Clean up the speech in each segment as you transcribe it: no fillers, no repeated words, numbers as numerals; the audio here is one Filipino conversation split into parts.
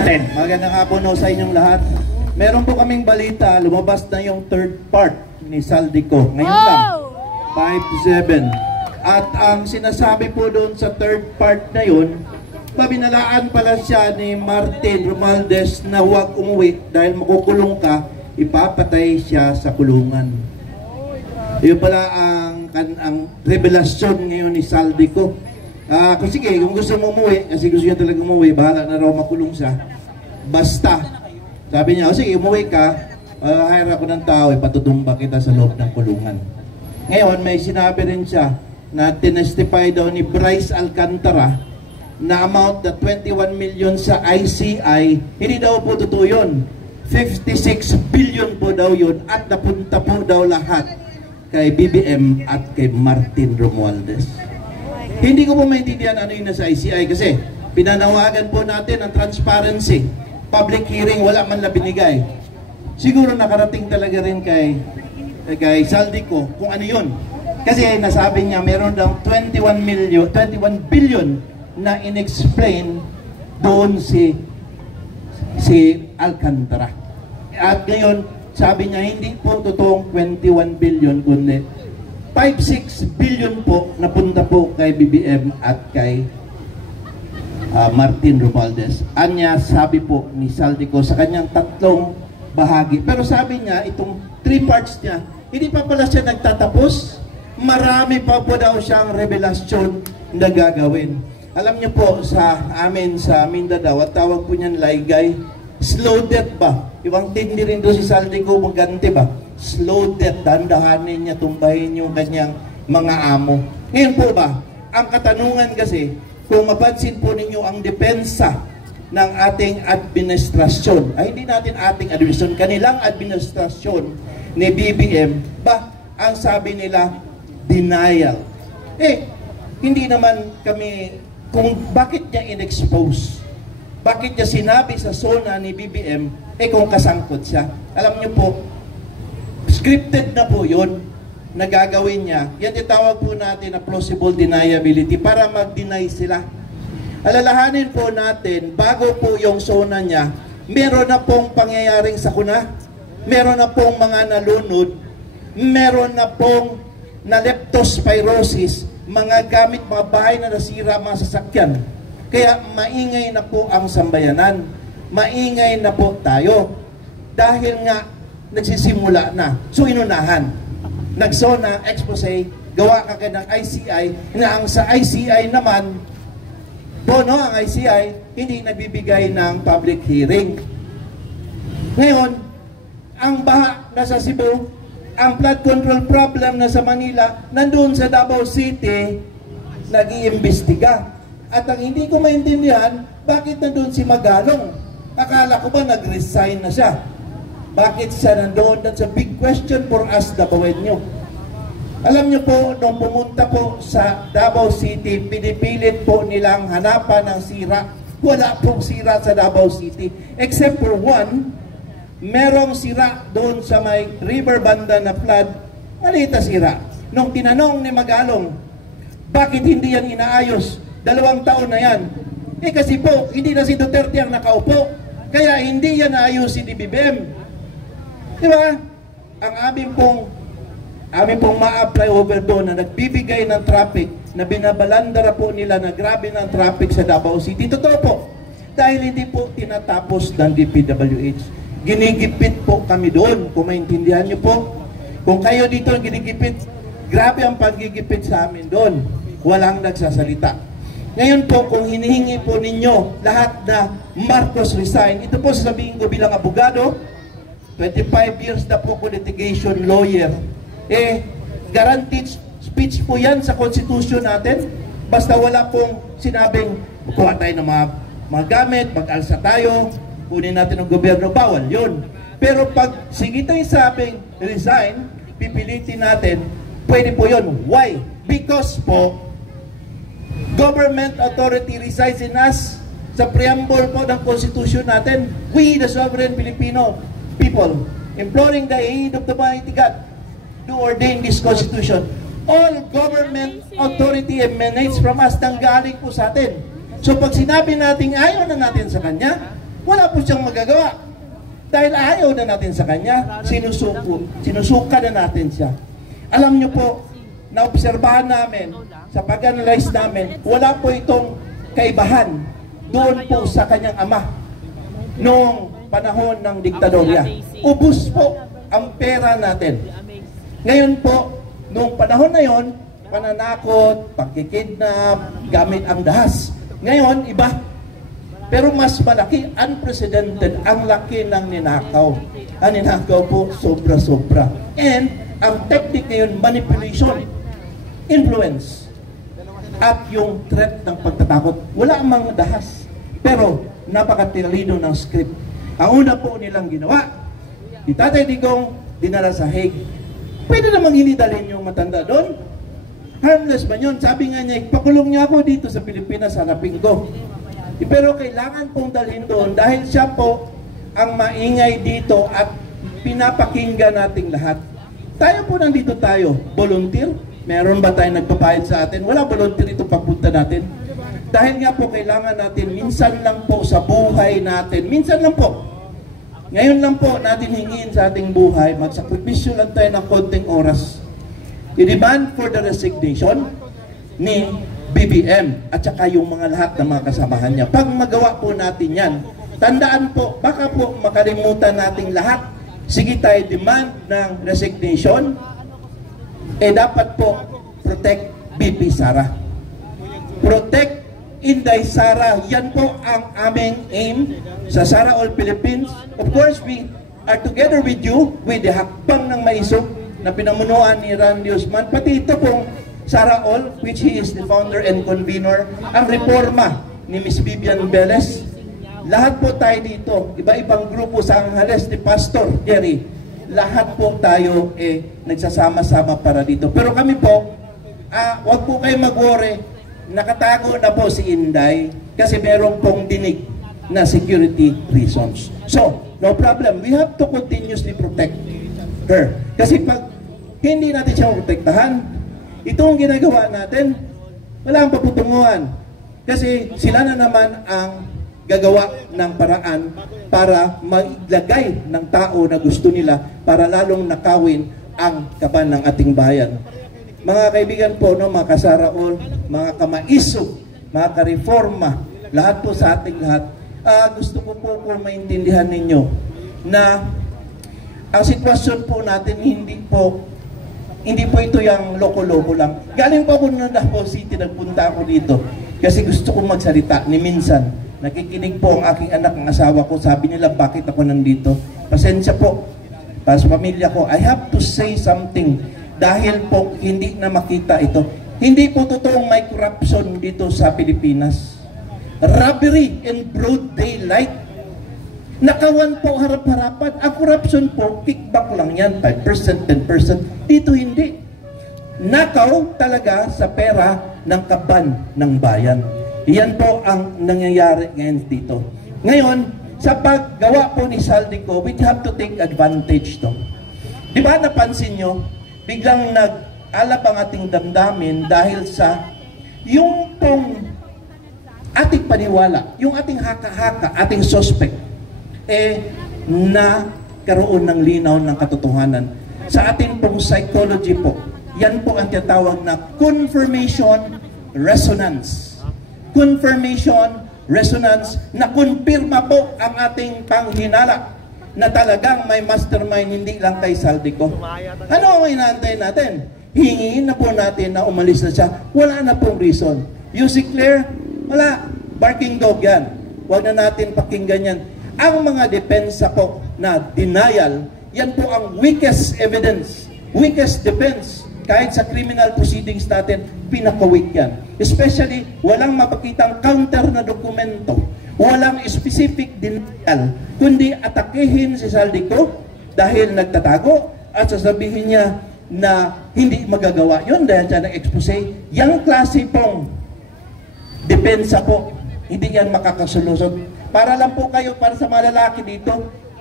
Magandang hapon ho sa inyong lahat. Meron po kaming balita, lumabas na yung third part ni Saldico. Ngayon lang, 5-7. At ang sinasabi po doon sa third part na yun, pabinalaan pala siya ni Martin Romualdez na huwag umuwi dahil makukulong ka, ipapatay siya sa kulungan. Yun pala ang revelasyon ngayon ni Saldico. Kung sige, kung gusto mo umuwi, kasi gusto niya talaga umuwi, bahala na raw makulong siya. Basta, sabi niya, sige, umuwi ka, hire ako ng tao, ipatutumba kita sa loob ng kulungan. Ngayon, may sinabi rin siya na tinestify daw ni Bryce Alcantara na amount na 21 million sa ICI, hindi daw po totoo yun. 56 billion po daw yun at napunta po daw lahat kay BBM at kay Martin Romualdez. Hindi ko po maintindihan ano yung nasa ICI kasi pinanawagan po natin ang transparency. Public hearing, wala man na binigay. Siguro nakarating talaga rin kay Saldico kung ano yun. Kasi nasabi niya meron daw 21 billion na inexplain doon si Alcantara. At ngayon, sabi niya hindi po totoong 21 billion kundi 5-6 billion po napunta po kay BBM at kay Martin Romualdez. Anya sabi po ni Saldico sa kanyang tatlong bahagi. Pero sabi niya, itong 3 parts niya, hindi pa pala siya nagtatapos. Marami pa po daw siyang revelasyon na gagawin. Alam niyo po sa amin sa Mindanao, at tawag po niyan laygay, slow death ba? Ibang tindi rin doon si Saldico, maganti ba? Slow death, dandahanin niya, tumbahin yung kanyang mga amo. Ngayon po ba, ang katanungan kasi, kung mapansin po ninyo ang depensa ng ating administrasyon, ay hindi natin ating administrasyon, kanilang administrasyon ni BBM, ba, ang sabi nila, denial. Hindi naman kami, kung bakit niya in-expose, bakit niya sinabi sa zona ni BBM, kung kasangkot siya. Alam niyo po, scripted na po yun na gagawin niya. Yan itawag po natin na plausible deniability para mag-deny sila. Alalahanin po natin, bago po yung zona niya, meron na pong pangyayaring sakuna, meron na pong mga nalunod, meron na pong na leptospirosis, mga gamit, mga bahay na nasira, mga sasakyan. Kaya maingay na po ang sambayanan. Maingay na po tayo. Dahil nga, nagsisimula na. So, inunahan. Nagsona, expose, gawa ka ng ICI, na ang sa ICI naman, bono ang ICI, hindi nagbibigay ng public hearing. Ngayon, ang baha na sa Cebu, ang flood control problem na sa Manila, nandun sa Davao City, nag-iimbestiga. At ang hindi ko maintindihan, bakit nandun si Magalong? Akala ko ba nag-resign na siya? Bakit siya nandun? That's a big question for us, Davaoenyo. Alam niyo po, nung pumunta po sa Davao City, pinipilit po nilang hanapan ng sira. Wala pong sira sa Davao City. Except for one, merong sira doon sa may river banda na flood, maliit na sira. Nung tinanong ni Magalong, bakit hindi yan inaayos? 2 taon na yan. Kasi po, hindi na si Duterte ang nakaupo. Kaya hindi yan naayos si BBM. Diba? Ang aming pong ma-apply over doon na nagbibigay ng traffic, na binabalandara po nila na grabe ng traffic sa Davao City. Totoo po. Dahil hindi po tinatapos ng DPWH. Ginigipit po kami doon, kung maintindihan nyo po. Kung kayo dito ginigipit, grabe ang pagigipit sa amin doon. Walang nagsasalita. Ngayon po, kung hinihingi po ninyo lahat na Marcos resign, ito po sasabihin ko bilang abogado, 25 years na po ko litigation lawyer. Guaranteed speech po yan sa constitution natin. Basta wala pong sinabing, kuha tayo ng mga gamit, mag-alsa tayo, kunin natin ng gobyerno, bawal yun. Pero pag sige tayo sabing resign, pipilitin natin, pwede po yun. Why? Because po, government authority resides in us. Sa preamble po ng Constitution natin, we, the sovereign Filipino people, imploring the aid of the Almighty God, to ordain this Constitution. All government authority emanates from us, nanggaling po sa atin. So pag sinabi natin ayaw na natin sa Kanya, Wala po siyang magagawa. Dahil ayaw na natin sa kanya, sinusuka na natin siya. Alam niyo po, naobserbahan namin, sa pag-analyze namin, wala po itong kaibahan doon po sa kanyang ama noong panahon ng diktadorya. Ubus po ang pera natin. Ngayon po, noong panahon na yon, pananakot, pagkikidnap, gamit ang dahas. Ngayon, iba. Pero mas malaki, unprecedented, ang laki ng ninakaw. Ang ninakaw po, sobra-sobra. And, ang technique ngayon, manipulation, influence, at yung threat ng pagtatakot. Wala mang dahas. Pero, napakatalino ng script. Ang una po nilang ginawa, si Tatay Digong, dinala sa Hague. Pwede namang hinidalhin yung matanda doon. Harmless ba yun? Sabi nga niya, ipakulong niya ako dito sa Pilipinas, hanapin ko. Pero kailangan pong dalhin doon dahil siya po ang maingay dito at pinapakinggan nating lahat. Tayo po nandito tayo, volunteer. Meron ba tayo nagpapayad sa atin? Wala volunteer ito pagpunta natin. Dahil nga po kailangan natin, minsan lang po sa buhay natin, minsan lang po. Ngayon lang po natin hingin sa ating buhay, magsakripisyo lang tayo ng konting oras. I-demand for the resignation ni BBM at saka yung mga lahat ng mga kasamahan niya. Pag magawa po natin yan, tandaan po, baka po makalimutan nating lahat. Sige tayo demand ng resignation, dapat po protect BP Sara. Protect Inday Sara. Yan po ang aming aim sa Sara All Philippines. Of course, we are together with you with the hakbang ng maisog na pinamunuan ni Randy Usman, pati ito pong Sara All, which he is the founder and convener, ang reforma ni Miss Vivian Velez. Lahat po tayo dito, iba-ibang grupo sa Angeles ni Pastor Jerry, lahat po tayo nagsasama-sama para dito. Pero kami po, wag po kayo mag-worry, nakatago na po si Inday kasi meron pong dinig na security reasons. So, no problem, we have to continuously protect her. Kasi pag hindi natin siya protektahan, itong ginagawa natin, wala ang paputunguhan. Kasi sila na naman ang gagawa ng paraan para mailagay ng tao na gusto nila para lalong nakawin ang kaban ng ating bayan. Mga kaibigan po, no, mga kasaraol, mga kamaiso, mga kareforma, lahat po sa ating lahat, gusto ko po maintindihan ninyo na ang sitwasyon po natin hindi po ito yung loko-loko lang. Galing po ako ng Davao City, nagpunta ako dito kasi gusto kong magsalita. Ni minsan, nakikinig po ang aking anak, ang asawa ko, sabi nila, bakit ako nandito? Pasensya po, para sa pamilya ko, I have to say something dahil po hindi na makita ito. Hindi po totoong may corruption dito sa Pilipinas. Robbery in broad daylight. Nakawan po harap-harapan. Ang corruption po, kickback lang yan, 5%, 10%. Dito hindi. Nakaw talaga sa pera ng kaban ng bayan. Yan po ang nangyayari ngayon dito. Ngayon, sa paggawa po ni Saldico, we have to take advantage to. Di ba napansin nyo, biglang nag-alab ang ating damdamin dahil sa yung pong ating paniwala, yung ating haka-haka, ating suspect, na karoon ng linaw ng katotohanan. Sa ating pong psychology po, yan po ang tinatawag na confirmation resonance. Confirmation resonance na kumpirma po ang ating panghinala na talagang may mastermind, hindi lang kay Saldico. Ano ang inaantay natin? Hingin na po natin na umalis na siya. Wala na pong reason. You see clear? Wala. Barking dog yan. Huwag na natin pakinggan yan. Ang mga depensa po na denial, yan po ang weakest evidence, weakest defense. Kahit sa criminal proceedings natin, pinaka-weak yan. Especially, walang mapakitang counter na dokumento, walang specific denial, kundi atakehin si Saldico dahil nagtatago at sasabihin niya na hindi magagawa yun dahil siya nag-expose. Yang klase pong depensa po, hindi yan makakasolusyon. Para lang po kayo, para sa mga lalaki dito,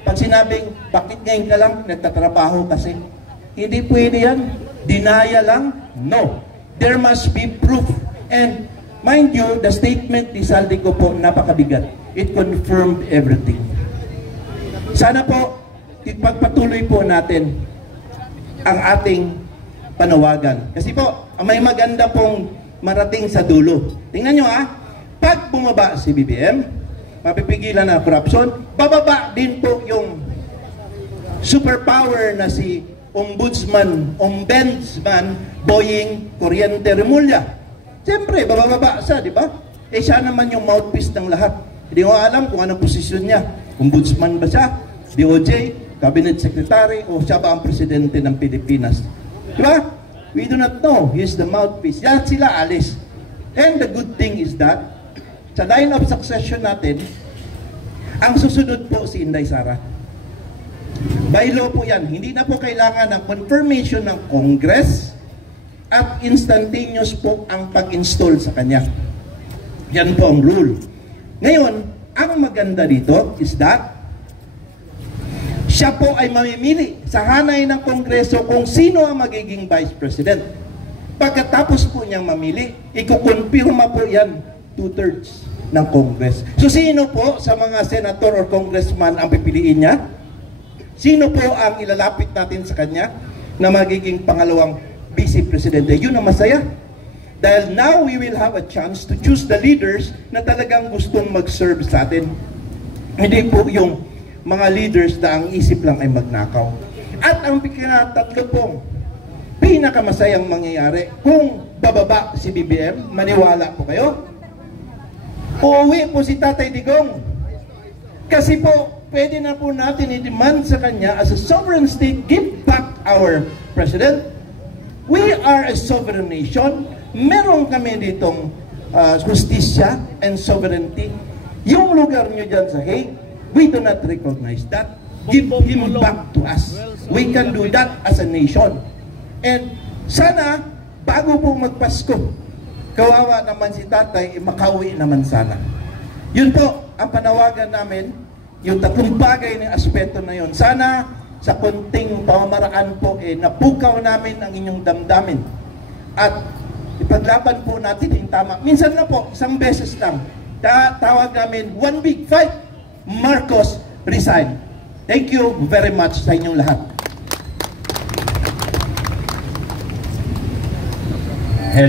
pag sinabing, bakit ngayon ka lang, nagtatrabaho kasi. Hindi pwede yan. Denial lang? No. There must be proof. And mind you, the statement ni Saldico po, napakabigat. it confirmed everything. Sana po, ipagpatuloy po natin ang ating panawagan. Kasi po, may maganda pong marating sa dulo. Tingnan nyo pag bumaba si BBM, mapipigilan na corruption, bababa din po yung superpower na si Ombudsman Boying Kuryente Remulla. Siyempre, bababa siya, di ba? Siya naman yung mouthpiece ng lahat. Hindi ko alam kung anong posisyon niya. Ombudsman ba siya? DOJ? Cabinet Secretary? O siya ba ang presidente ng Pilipinas? Di ba? We do not know. He is the mouthpiece. Yan sila alis. And the good thing is that, sa line of succession natin, ang susunod po si Inday Sara. By law po yan. Hindi na po kailangan ng confirmation ng Congress at instantaneous po ang pag-install sa kanya. Yan po ang rule. Ngayon, ang maganda dito is that siya po ay mamimili sa hanay ng Kongreso kung sino ang magiging Vice President. Pagkatapos po niyang mamili, ikukonfirma po yan 2/3 ng Congress. So sino po sa mga senator or congressman ang pipiliin niya? Sino po ang ilalapit natin sa kanya na magiging pangalawang Vice Presidente? Yun ang masaya. Dahil now we will have a chance to choose the leaders na talagang gustong mag-serve sa atin. Hindi po yung mga leaders na ang isip lang ay magnakaw. At ang tatlo pong pinakamasayang mangyayari kung bababa si BBM, maniwala po kayo, uuwi po si Tatay Digong. Kasi po, pwede na po natin i-demand sa kanya as a sovereign state, give back our president. We are a sovereign nation. Meron kami ditong justisya and sovereignty. Yung lugar nyo dyan sa Hague, we do not recognize that. Give him back to us. We can do that as a nation. And sana, bago po magpasko, kawawa naman si tatay, makauwi naman sana. Yun po, ang panawagan namin, yung tatlong bagay ng aspeto na yun. Sana, sa konting pamamaraan po, napukaw namin ang inyong damdamin. At ipaglaban po natin yung tama. Minsan na po, isang beses lang, tawag namin, one big fight. Marcos resign. Thank you very much sa inyong lahat.